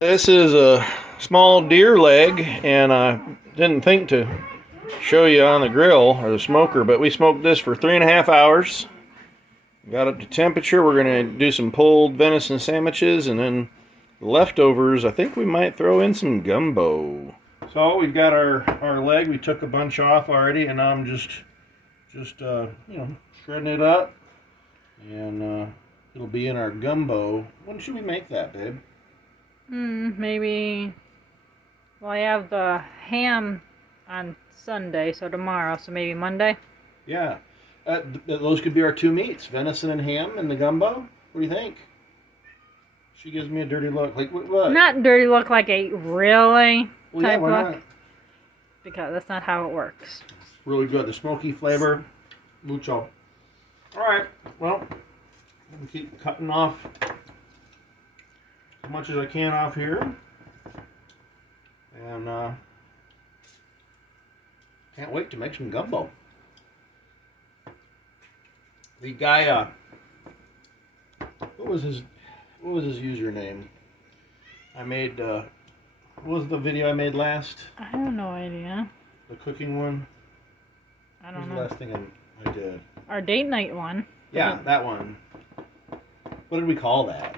This is a small deer leg, and I didn't think to show you on the grill or the smoker, but we smoked this for 3.5 hours. Got up to temperature. We're going to do some pulled venison sandwiches, and then the leftovers, I think we might throw in some gumbo. So we've got our leg. We took a bunch off already, and now I'm just shredding it up, and it'll be in our gumbo. When should we make that, babe? Maybe. Well, I have the ham on Sunday, so tomorrow, so maybe Monday. Yeah. Those could be our two meats, venison and ham in the gumbo. What do you think? She gives me a dirty look. Like, what? Not dirty look like a really Well, yeah, type why look. not? Because that's not how it works. Really good. The smoky flavor. Mucho. All right. Well, I'm going to keep cutting off as much as I can off here. And can't wait to make some gumbo. The guy, what was his username? I made, what was the video I made last? I have no idea. The cooking one? I don't What was know. the last thing I did? Our date night one. Yeah, that one. What did we call that?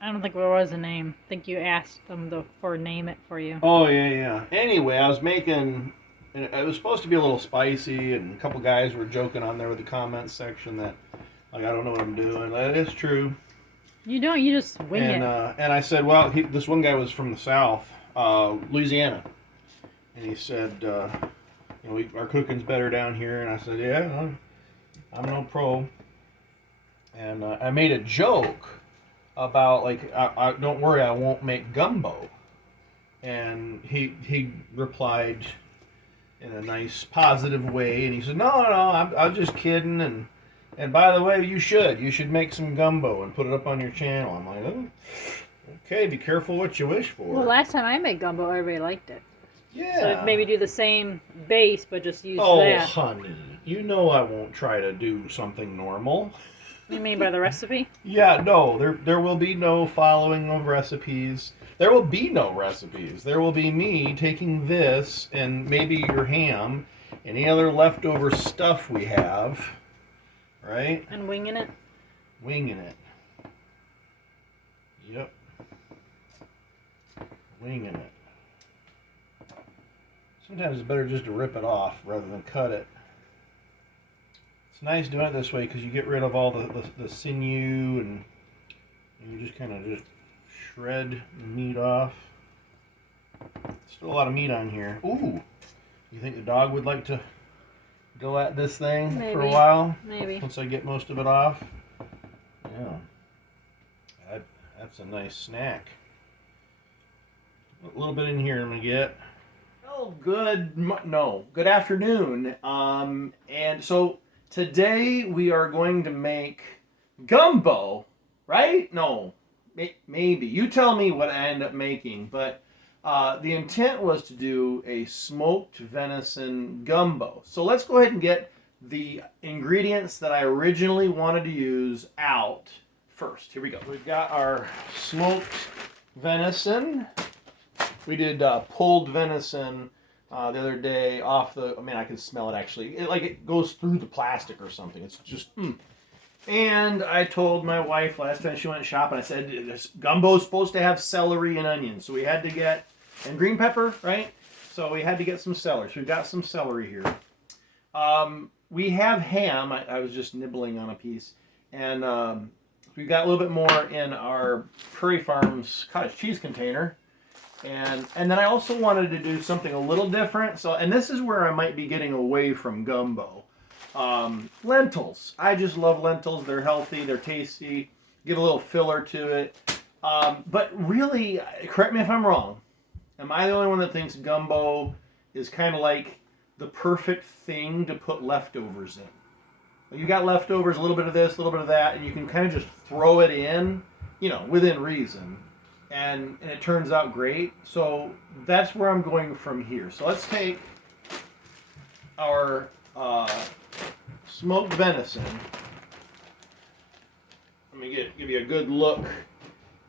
I don't think there was a name. I think you asked them to name it for you. Oh, yeah. Anyway, I was making, and it was supposed to be a little spicy, and a couple guys were joking on there with the comments section that, like, I don't know what I'm doing. That is true. You don't. You just wing it. And I said, well, this one guy was from the South, Louisiana, and he said, our cooking's better down here. And I said, yeah, I'm no pro. And I made a joke about, like, I don't worry, I won't make gumbo. And he replied in a nice positive way, and he said, no, I'm just kidding, and by the way, you should make some gumbo and put it up on your channel. I'm like, oh, okay, be careful what you wish for. Well, last time I made gumbo, everybody liked it. Yeah. So maybe do the same base, but just use Oh, that. honey, you know I won't try to do something normal. You mean by the recipe? Yeah, no, there will be no following of recipes. There will be no recipes. There will be me taking this and maybe your ham, any other leftover stuff we have, right? And winging it? Winging it. Yep. Winging it. Sometimes it's better just to rip it off rather than cut it. It's nice doing it this way because you get rid of all the sinew and you just kind of just shred the meat off. Still a lot of meat on here. Ooh, you think the dog would like to go at this thing for a while? Maybe. Once I get most of it off? Yeah. That's a nice snack. A little bit in here I'm going to get. Oh, good afternoon. And so today we are going to make gumbo, right? No, maybe. You tell me what I end up making, but the intent was to do a smoked venison gumbo. So let's go ahead and get the ingredients that I originally wanted to use out first. Here we go. We've got our smoked venison. We did pulled venison the other day off the. I mean, I can smell it actually. It goes through the plastic or something. It's just. And I told my wife last time she went shopping, I said, this gumbo is supposed to have celery and onions. So we had to get, and green pepper, right? So we had to get some celery. So we've got some celery here. We have ham. I was just nibbling on a piece. And we've got a little bit more in our Prairie Farms cottage cheese container. And then I also wanted to do something a little different. So, and this is where I might be getting away from gumbo. Lentils. I just love lentils. They're healthy. They're tasty. Give a little filler to it. But really, correct me if I'm wrong. Am I the only one that thinks gumbo is kind of like the perfect thing to put leftovers in? You got leftovers, a little bit of this, a little bit of that, and you can kind of just throw it in, within reason. And it turns out great. So that's where I'm going from here. So let's take our smoked venison. Let me give you a good look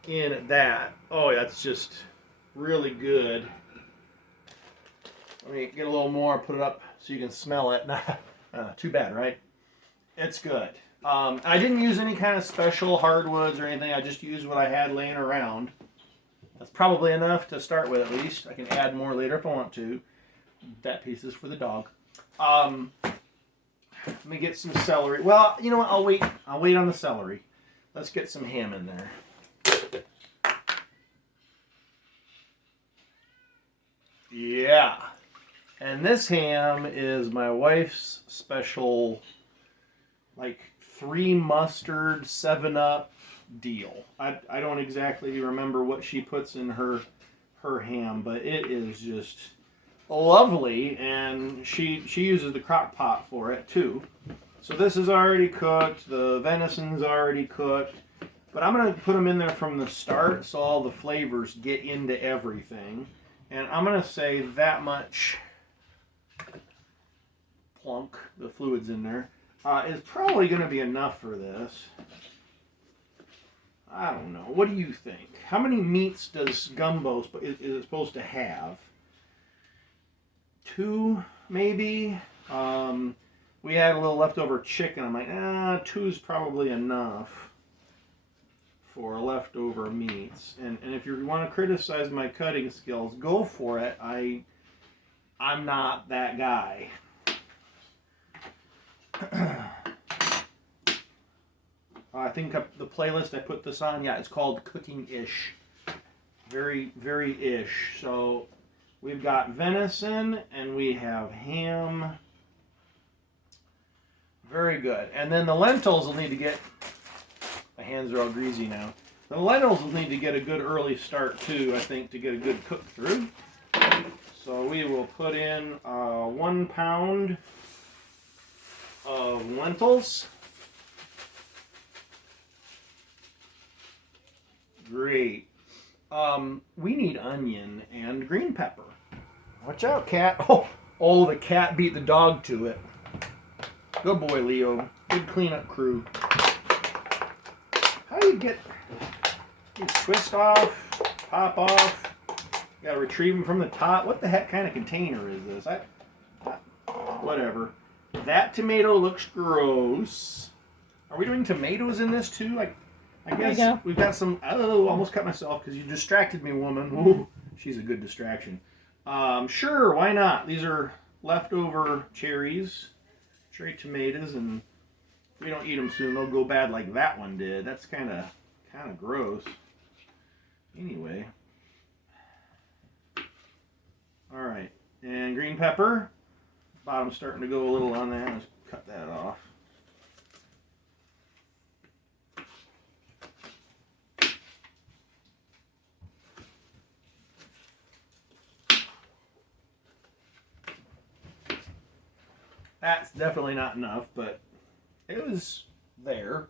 in that. Oh, that's just really good. Let me get a little more, put it up so you can smell it. Too bad, right? It's good. I didn't use any kind of special hardwoods or anything. I just used what I had laying around. That's probably enough to start with, at least. I can add more later if I want to. That piece is for the dog. Let me get some celery. Well, you know what? I'll wait. I'll wait on the celery. Let's get some ham in there. Yeah. And this ham is my wife's special, like, 3 mustard, 7-Up deal. I don't exactly remember what she puts in her ham, but it is just lovely, and she uses the crock pot for it too. So this is already cooked, the venison's already cooked, but I'm going to put them in there from the start so all the flavors get into everything. And I'm going to say that much plunk, the fluids in there, is probably going to be enough for this. I don't know. What do you think? How many meats does gumbo is it supposed to have? 2, maybe? We had a little leftover chicken. I'm like, 2 is probably enough for leftover meats. And if you want to criticize my cutting skills, go for it. I'm not that guy. I think the playlist I put this on, yeah, it's called Cooking-ish. Very, very ish. So we've got venison and we have ham. Very good. And then the lentils will need to get, my hands are all greasy now. The lentils will need to get a good early start too, I think, to get a good cook through. So we will put in 1 pound of lentils. Great. We need onion and green pepper. Watch out, cat. Oh, the cat beat the dog to it. Good boy, Leo. Good cleanup crew. How do you get... You twist off, pop off. You gotta retrieve them from the top. What the heck kind of container is this? Whatever. That tomato looks gross. Are we doing tomatoes in this too? I guess we've got some... Oh, almost cut myself because you distracted me, woman. Ooh, she's a good distraction. Sure, why not? These are leftover cherry tomatoes, and if we don't eat them soon, they'll go bad like that one did. That's kind of gross. Anyway. All right, and green pepper. Bottom's starting to go a little on there. Let's cut that off. That's definitely not enough, but it was there.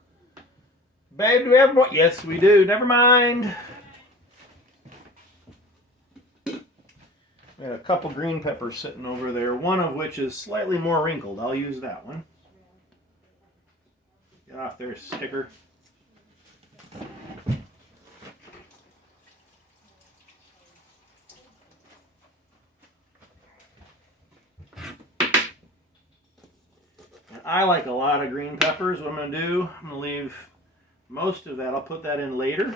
Babe, do we have more? Yes, we do. Never mind. We got a couple green peppers sitting over there, one of which is slightly more wrinkled. I'll use that one. Get off there, sticker. I like a lot of green peppers. What I'm going to do, I'm going to leave most of that. I'll put that in later.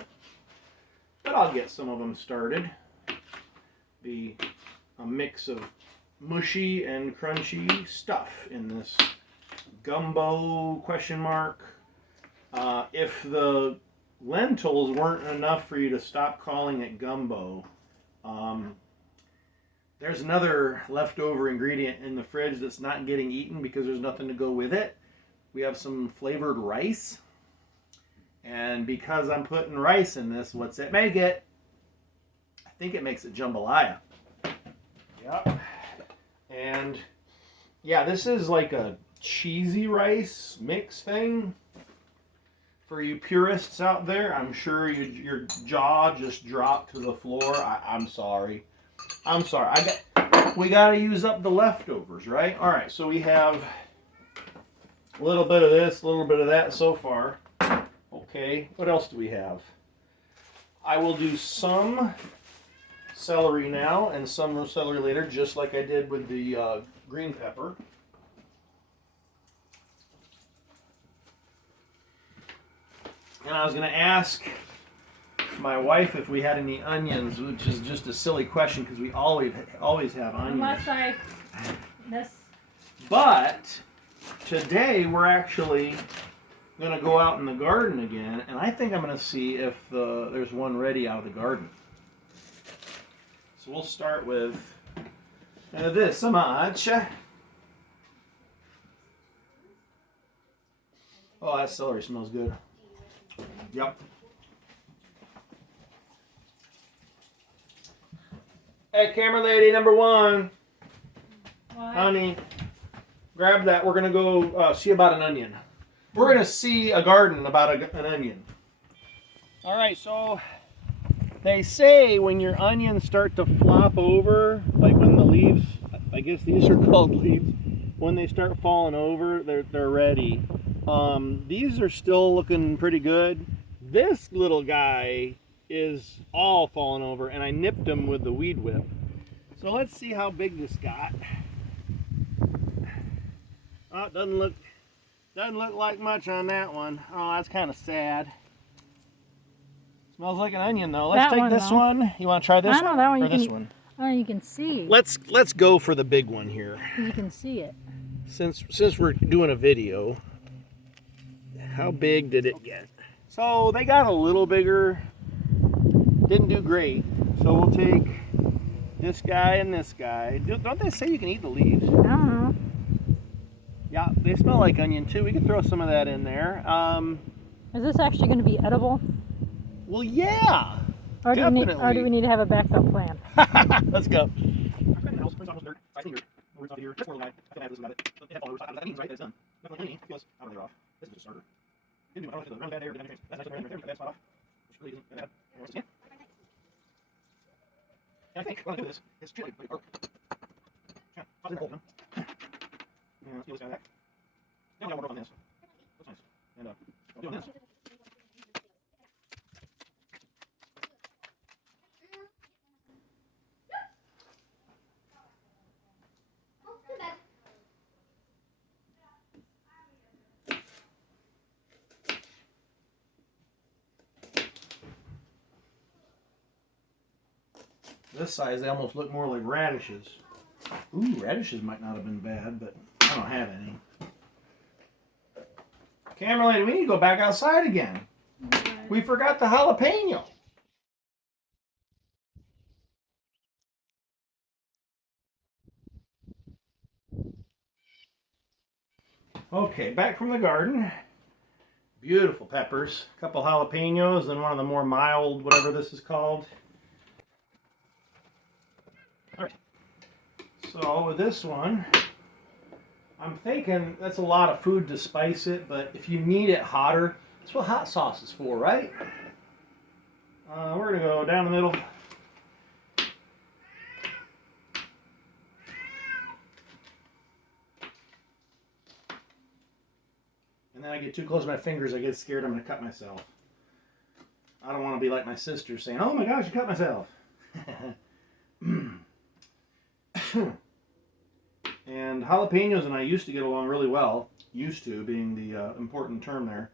But I'll get some of them started. Be a mix of mushy and crunchy stuff in this gumbo ? If the lentils weren't enough for you to stop calling it gumbo, there's another leftover ingredient in the fridge that's not getting eaten because there's nothing to go with it. We have some flavored rice. And because I'm putting rice in this, what's it make it? I think it makes it jambalaya. Yep. And yeah, this is like a cheesy rice mix thing. For you purists out there, I'm sure your jaw just dropped to the floor. I'm sorry. I'm sorry. We got to use up the leftovers, right? All right, so we have a little bit of this, a little bit of that so far. Okay, what else do we have? I will do some celery now and some celery later, just like I did with the green pepper. And I was going to ask my wife if we had any onions, which is just a silly question because we always have onions. But today we're actually going to go out in the garden again, and I think I'm going to see if there's one ready out of the garden. So we'll start with this much. Oh, that celery smells good. Yep. Hey, camera lady number one. What? Honey, grab that. We're going to go see about an onion. We're going to see a garden about an onion. All right, so they say when your onions start to flop over, like when the leaves, I guess these are called leaves, when they start falling over, they're ready. These are still looking pretty good. This little guy is all falling over, and I nipped him with the weed whip. So let's see how big this got. Oh, it doesn't look like much on that one. Oh, that's kind of sad. Smells like an onion though. Let's take this one. You want to try this one? I know that one. Or this one? Oh, you can see. Let's go for the big one here. You can see it. Since we're doing a video, how big did it get? So they got a little bigger. Didn't do great. So we'll take this guy and this guy. Don't they say you can eat the leaves? I don't know. Yeah, they smell like onion too. We can throw some of that in there. Is this actually going to be edible? Well, yeah. Or do definitely. we need to have a backup plan? Let's go. I think when I do this, it's chili. Yeah, I'll hold them. Yeah, let's get this out of that. Now we'll work on this. Looks nice. And I'm doing this. This size, they almost look more like radishes. Ooh, radishes might not have been bad, but I don't have any. Camera lady, we need to go back outside again. Okay. We forgot the jalapeno. Okay, back from the garden. Beautiful peppers. A couple jalapenos and one of the more mild, whatever this is called. Alright. So with this one, I'm thinking that's a lot of food to spice it, but if you need it hotter, that's what hot sauce is for, right? We're going to go down the middle. And then I get too close to my fingers, I get scared I'm going to cut myself. I don't want to be like my sister saying, oh my gosh, you cut myself. And jalapenos and I used to get along really well. Used to being the important term there.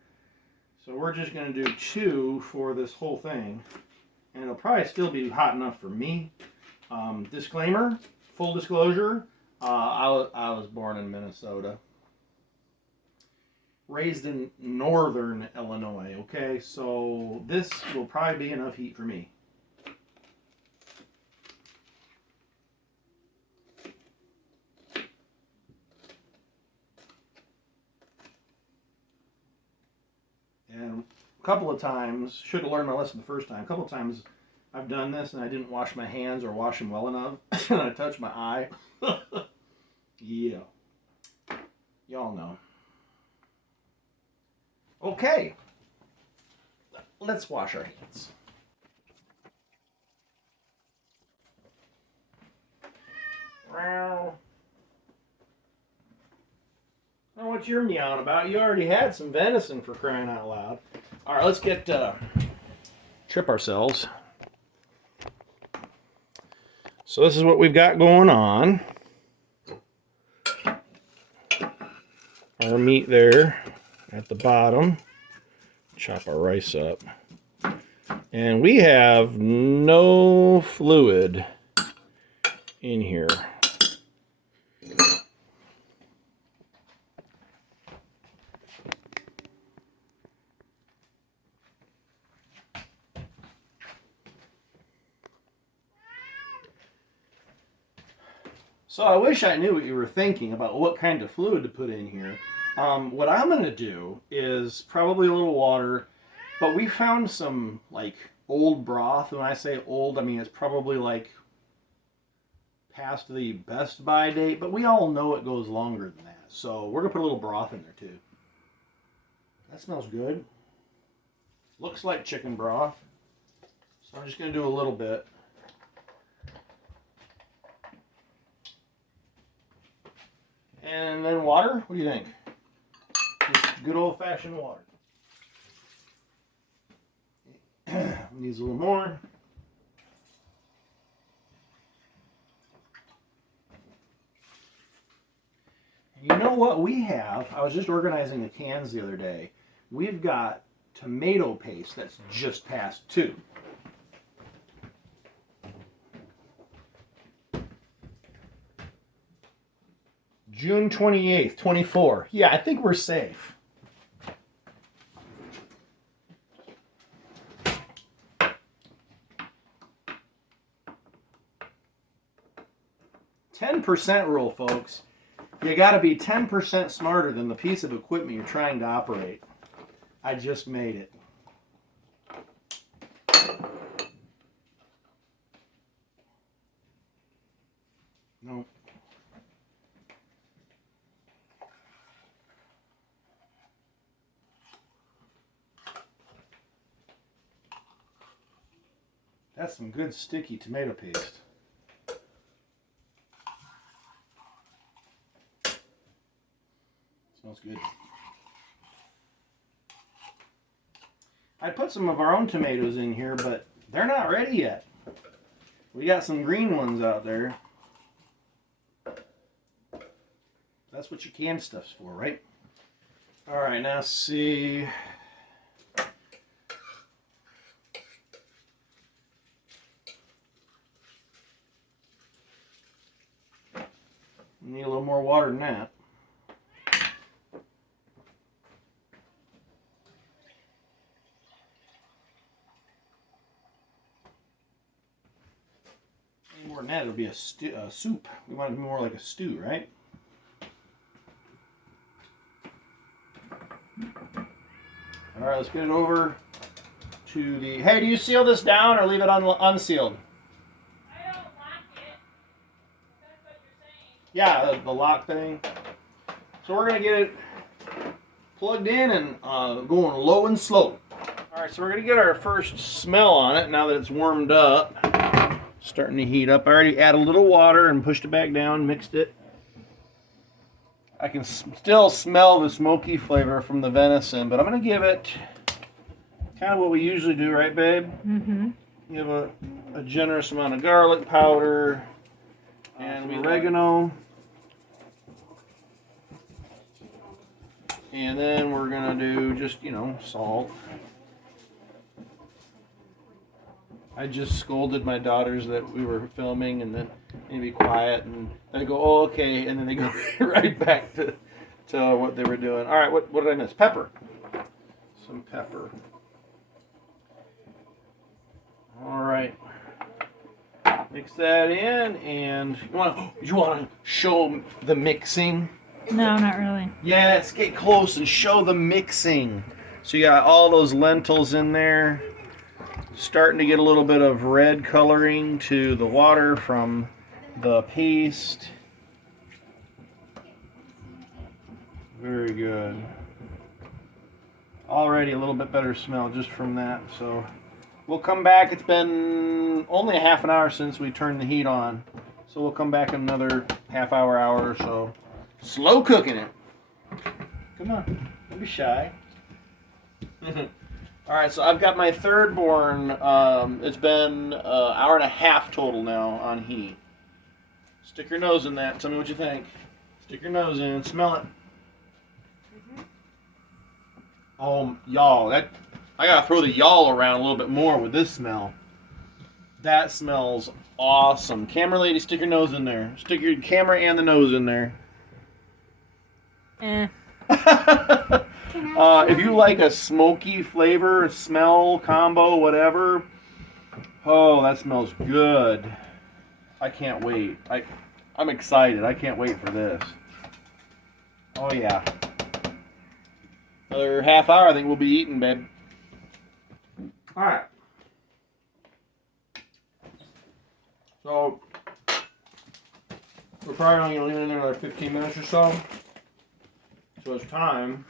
So we're just going to do 2 for this whole thing. And it'll probably still be hot enough for me. Disclaimer, full disclosure, I was born in Minnesota. Raised in northern Illinois, okay? So this will probably be enough heat for me. And a couple of times, should have learned my lesson the first time, a couple of times I've done this and I didn't wash my hands or wash them well enough, and I touched my eye. Yeah. Y'all know. Okay. Let's wash our hands. Now, what you're meowing about? You already had some venison, for crying out loud. All right, let's get trip ourselves. So this is what we've got going on. Our meat there at the bottom. Chop our rice up. And we have no fluid in here. So I wish I knew what you were thinking about what kind of fluid to put in here. What I'm going to do is probably a little water, but we found some like old broth. When I say old, I mean it's probably like past the best by date, but we all know it goes longer than that. So we're going to put a little broth in there too. That smells good. Looks like chicken broth. So I'm just going to do a little bit. And then water? What do you think? Just good old-fashioned water. Needs a little more. You know what we have? I was just organizing the cans the other day. We've got tomato paste that's just passed too. June 28th, 24. Yeah, I think we're safe. %10 rule, folks. You got to be 10% smarter than the piece of equipment you're trying to operate. I just made it. No. That's some good sticky tomato paste. Smells good. I put some of our own tomatoes in here, but they're not ready yet. We got some green ones out there. That's what your canned stuff's for, right? All right, now see. Need a little more water than that. Any more than that, it'll be a soup. We want it to be more like a stew, right? All right, let's get it over to the... Hey, do you seal this down or leave it unsealed? Yeah, the lock thing. So we're going to get it plugged in and going low and slow. Alright, so we're going to get our first smell on it now that it's warmed up. Starting to heat up. I already added a little water and pushed it back down, mixed it. I can still smell the smoky flavor from the venison, but I'm going to give it kind of what we usually do, right, babe? Mm-hmm. Give a generous amount of garlic powder and oregano. And then we're going to do just, salt. I just scolded my daughters that we were filming and then they be quiet and they go, oh, okay. And then they go right back to what they were doing. All right, what did I miss? Pepper. Some pepper. All right. Mix that in and you want to show the mixing? No, not really. Yeah, let's get close and show the mixing. So you got all those lentils in there. Starting to get a little bit of red coloring to the water from the paste. Very good. Already a little bit better smell just from that. So we'll come back. It's been only a half an hour since we turned the heat on. So we'll come back in another half hour or so. Slow cooking it. Come on, don't be shy. All right, so I've got my third born. It's been an hour and a half total now on heat. Stick your nose in that. Tell me what you think. Stick your nose in. Smell it. Oh, y'all, I gotta throw the y'all around a little bit more with this smell. That smells awesome. Camera lady, stick your nose in there. Stick your camera and the nose in there. If you like a smoky flavor, smell, combo, whatever, oh, that smells good. I can't wait. I'm excited. I can't wait for this. Oh, yeah. Another half hour, I think we'll be eating, babe. All right. So, we're probably only going to leave it in there another 15 minutes or so. So it's time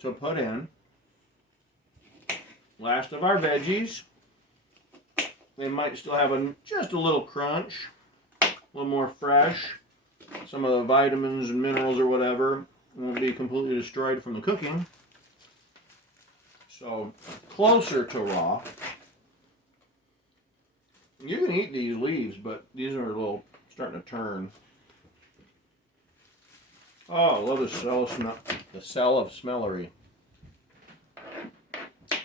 to put in last of our veggies. They might still have just a little crunch, a little more fresh. Some of the vitamins and minerals or whatever won't be completely destroyed from the cooking. So closer to raw. You can eat these leaves, but these are a little starting to turn. Oh, I love the smell of celery.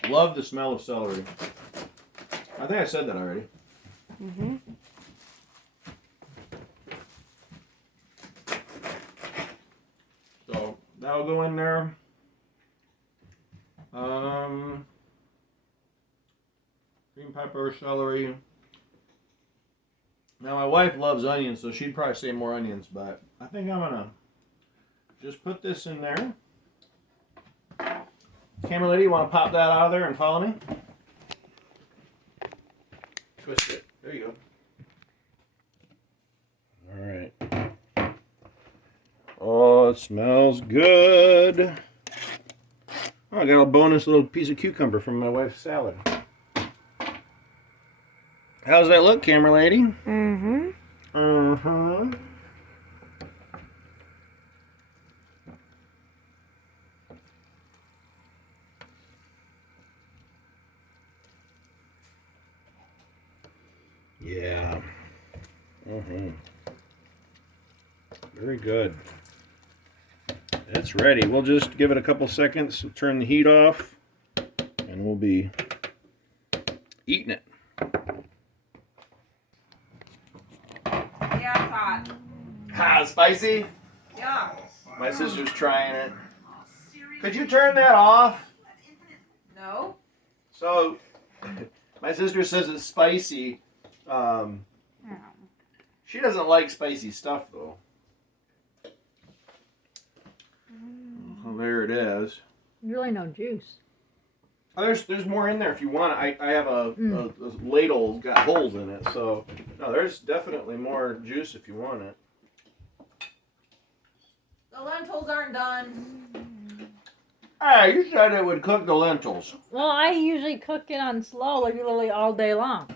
Love the smell of celery. I think I said that already. Mm-hmm. So that'll go in there. Green pepper, celery. Now my wife loves onions, so she'd probably say more onions, but I think I'm gonna just put this in there. Camera lady, you want to pop that out of there and follow me? Twist it. There you go. All right. Oh, it smells good. Oh, I got a bonus little piece of cucumber from my wife's salad. How's that look, camera lady? Mm-hmm. Uh-huh. Yeah. Mm-hmm. Very good. It's ready. We'll just give it a couple seconds, turn the heat off, and we'll be eating it. Yeah, it's hot. Ah, spicy? Yeah. My sister's trying it. Could you turn that off? No. So, my sister says it's spicy. She doesn't like spicy stuff, though. Well, there it is. Really no juice. Oh, there's more in there if you want. I have a ladle got holes in it, so no, there's definitely more juice if you want it. The lentils aren't done. Hey, you said it would cook the lentils. Well, I usually cook it on slow, literally all day long.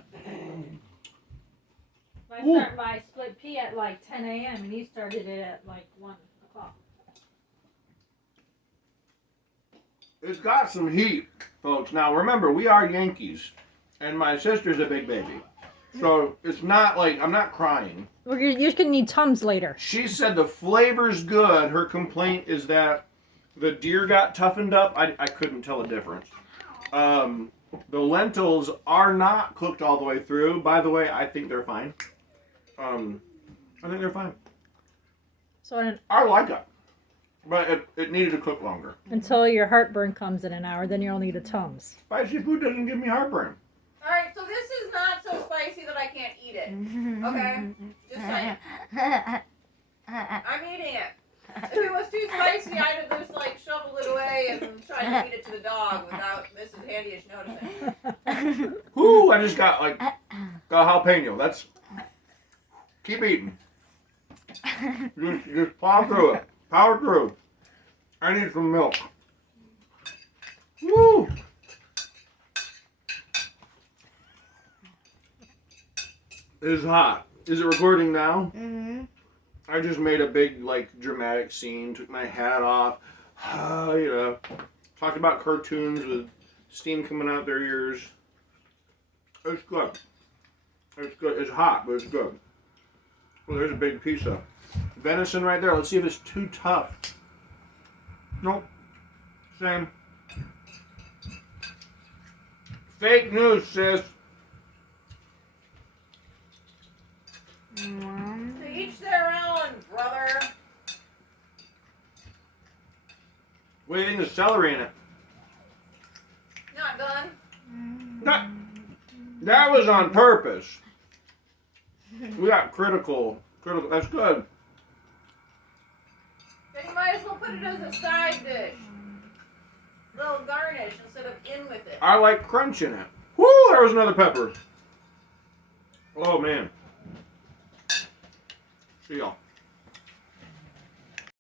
I start my split pea at like 10 a.m. and he started it at like 1 o'clock. It's got some heat, folks. Now remember, we are Yankees, and my sister's a big baby, so it's not like I'm not crying. Well, you're just gonna need Tums later. She said the flavor's good. Her complaint is that the deer got toughened up. I couldn't tell the difference. The lentils are not cooked all the way through. By the way, I think they're fine. I think they're fine. So I like it, but it needed to cook longer. until your heartburn comes in an hour, then you'll need a Tums. Spicy food doesn't give me heartburn. All right, so this is not so spicy that I can't eat it. Okay? Just saying. I'm eating it. If it was too spicy, I'd have just like shoveled it away and tried to feed it to the dog without Mrs. Handyish noticing. Ooh, I just got jalapeno. That's keep eating. Just plow through it. Power through. I need some milk. Woo! It is hot. Is it recording now? Mm-hmm. I just made a big, dramatic scene. Took my hat off. Talked about cartoons with Steam coming out their ears. It's good. It's good. It's hot, but it's good. Well, there's a big piece of venison right there. Let's see if it's too tough. Nope. Same. Fake news, sis. To each their own, brother. What do you think of celery in it? Not done. That was on purpose. We got critical. That's good. Then you might as well put it as a side dish. Little garnish instead of in with it. I like crunch in it. Woo! There was another pepper. Oh man. See y'all.